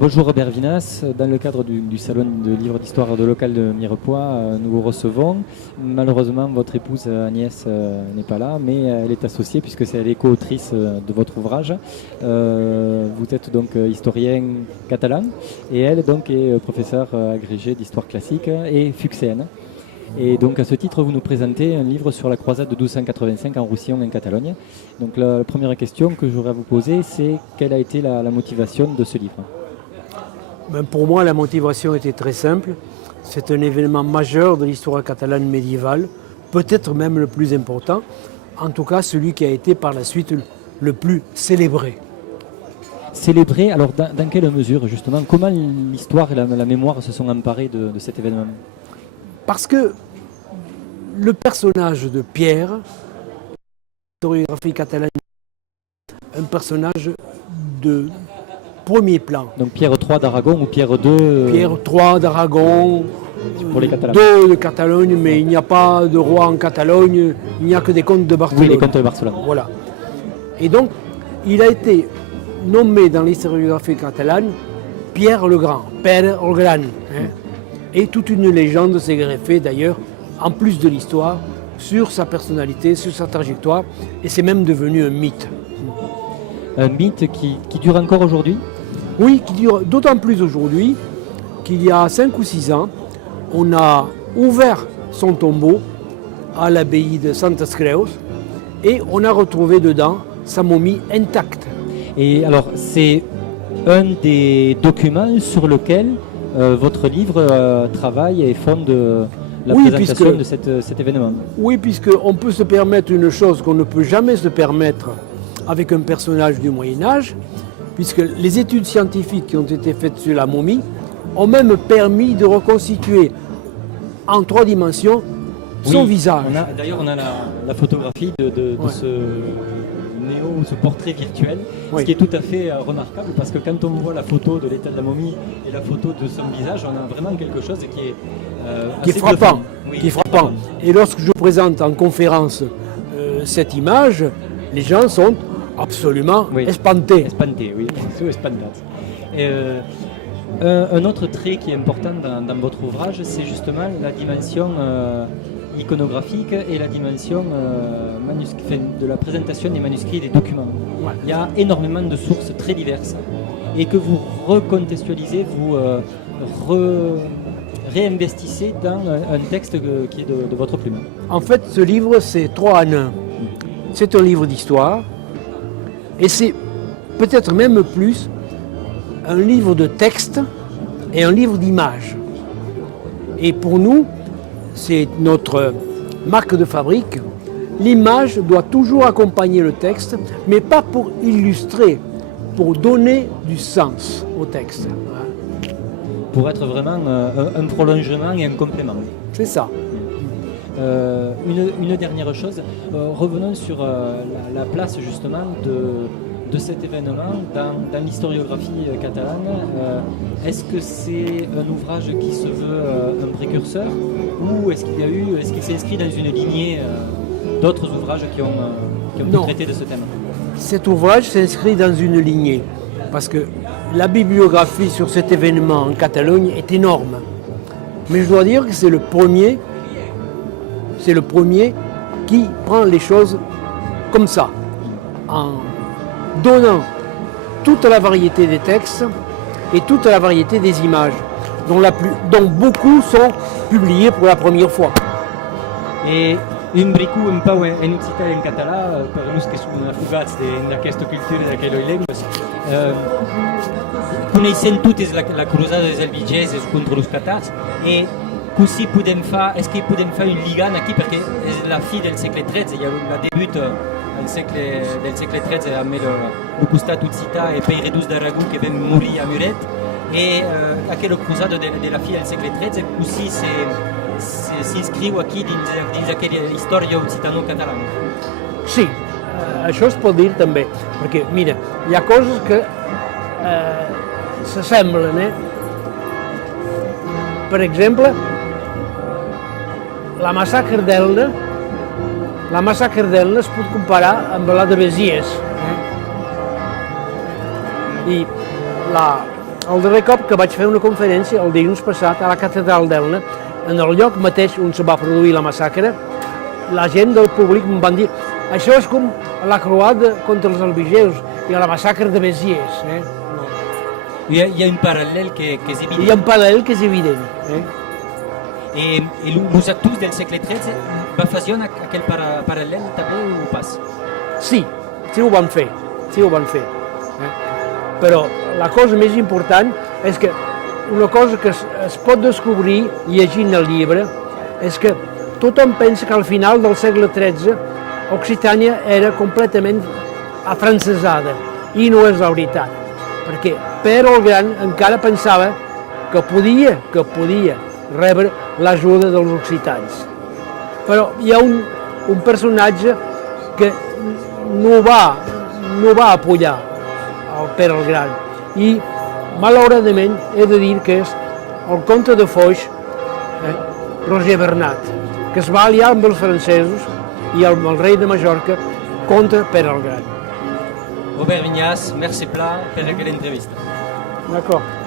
Bonjour Robert Vinas, dans le cadre du salon de livres d'histoire de local de Mirepoix, nous vous recevons. Malheureusement, votre épouse Agnès n'est pas là, mais elle est associée puisque c'est elle est co-autrice de votre ouvrage. Vous êtes donc historien catalan et elle donc est professeure agrégée d'histoire classique et fuxéenne. Et donc à ce titre, vous nous présentez un livre sur la croisade de 1285 en Roussillon en Catalogne. Donc la première question que j'aurais à vous poser, c'est quelle a été la motivation de ce livre ? Ben pour moi, la motivation était très simple. C'est un événement majeur de l'histoire catalane médiévale, peut-être même le plus important, en tout cas celui qui a été par la suite le plus célébré. Célébré, alors dans quelle mesure justement? Comment l'histoire et la mémoire se sont emparés de cet événement? Parce que le personnage de Pierre, l'historiographie catalane, un personnage de premier plan. Donc Pierre III d'Aragon ou Pierre II Pierre III d'Aragon, pour les Catalans. II de Catalogne, mais il n'y a pas de roi en Catalogne, il n'y a que des comtes de Barcelone. Oui, les comtes de Barcelone. Voilà. Et donc, il a été nommé dans l'historiographie catalane Pierre le Grand, Pere el Gran. Et toute une légende s'est greffée d'ailleurs, en plus de l'histoire, sur sa personnalité, sur sa trajectoire, et c'est même devenu un mythe. Un mythe qui dure encore aujourd'hui? Oui, qui dure d'autant plus aujourd'hui qu'il y a 5 ou 6 ans, on a ouvert son tombeau à l'abbaye de Santes Creus et on a retrouvé dedans sa momie intacte. Et alors, c'est un des documents sur lequel votre livre travaille et fonde la présentation de cet événement. Oui, puisqu'on peut se permettre une chose qu'on ne peut jamais se permettre avec un personnage du Moyen-Âge, puisque les études scientifiques qui ont été faites sur la momie ont même permis de reconstituer en 3 dimensions son visage. D'ailleurs, on a la photographie de ce ce portrait virtuel, ce qui est tout à fait remarquable, parce que quand on voit la photo de l'état de la momie et la photo de son visage, on a vraiment quelque chose qui est frappant. Oui, qui est frappant. Et lorsque je présente en conférence cette image, les gens sont absolument espantés. Espantés, oui, espantats. Un autre trait qui est important dans votre ouvrage, c'est justement la dimension iconographique et la dimension de la présentation des manuscrits et des documents. Ouais. Il y a énormément de sources très diverses et que vous recontextualisez, vous réinvestissez dans un texte qui est de votre plume. En fait, ce livre, c'est 3 en 1. C'est un livre d'histoire et c'est peut-être même plus un livre de texte et un livre d'images. Et pour nous, c'est notre marque de fabrique. L'image doit toujours accompagner le texte, mais pas pour illustrer, pour donner du sens au texte. Pour être vraiment un prolongement et un complément. C'est ça. Une dernière chose, revenons sur la place justement de cet événement dans l'historiographie catalane. Est-ce que c'est un ouvrage qui se veut un précurseur ou est-ce qu'il s'inscrit dans une lignée d'autres ouvrages qui ont traité de ce thème? Cet ouvrage s'inscrit dans une lignée parce que la bibliographie sur cet événement en Catalogne est énorme. Mais je dois dire que c'est le premier qui prend les choses comme ça, en donnant toute la variété des textes et toute la variété des images, dont beaucoup sont publiés pour la première fois. Et un bricu un peu inusitat en català, per nous que som afogats d'aquesta cultura i d'aquell llengües. Coneixem totes la cruzada dels albigesos contra els catars i così est-ce que podem fer un lligam aquí perquè és la fi del segle XIII, la debut del segle XIII amb el costat occità i Peyredus d'Aragó que va morir a Muret i aquella cruzada de la fi del segle XIII così s'inscriu aquí dins aquella història occitano-catalana. Sí, això es pot dir també, perquè mira, hi ha coses que s'assemblen. Per exemple, la massacre d'Elna es pot comparar amb la de Béziers. I el darrer cop que vaig fer una conferència, el dilluns passat, a la catedral d'Elna, en el lloc mateix on se va produir la massacre, la gent del públic em van dir això és com la croada contra els albigeus i la massacre de Béziers. No. Il y a un parallèle qui est évident. Il y a un parallèle qui est évident. Et les acteurs del segle XIII van fer aquell paral·lel també o pas? Sí, ho van fer. Però la cosa més important és que una cosa que es pot descobrir llegint el llibre és que tothom pensa que al final del segle XIII Occitània era completament afrancesada i no és la veritat, perquè Pere el Gran encara pensava que podia rebre l'ajuda dels occitans. Però hi ha un personatge que no va apoyar el Pere el Gran i malauradament he de dir que és el comte de Foix, Roger Bernat, que es va aliar amb els francesos i amb el rei de Mallorca contra Pere el Gran. Robert Vinyes, merci per aquella entrevista. D'accord.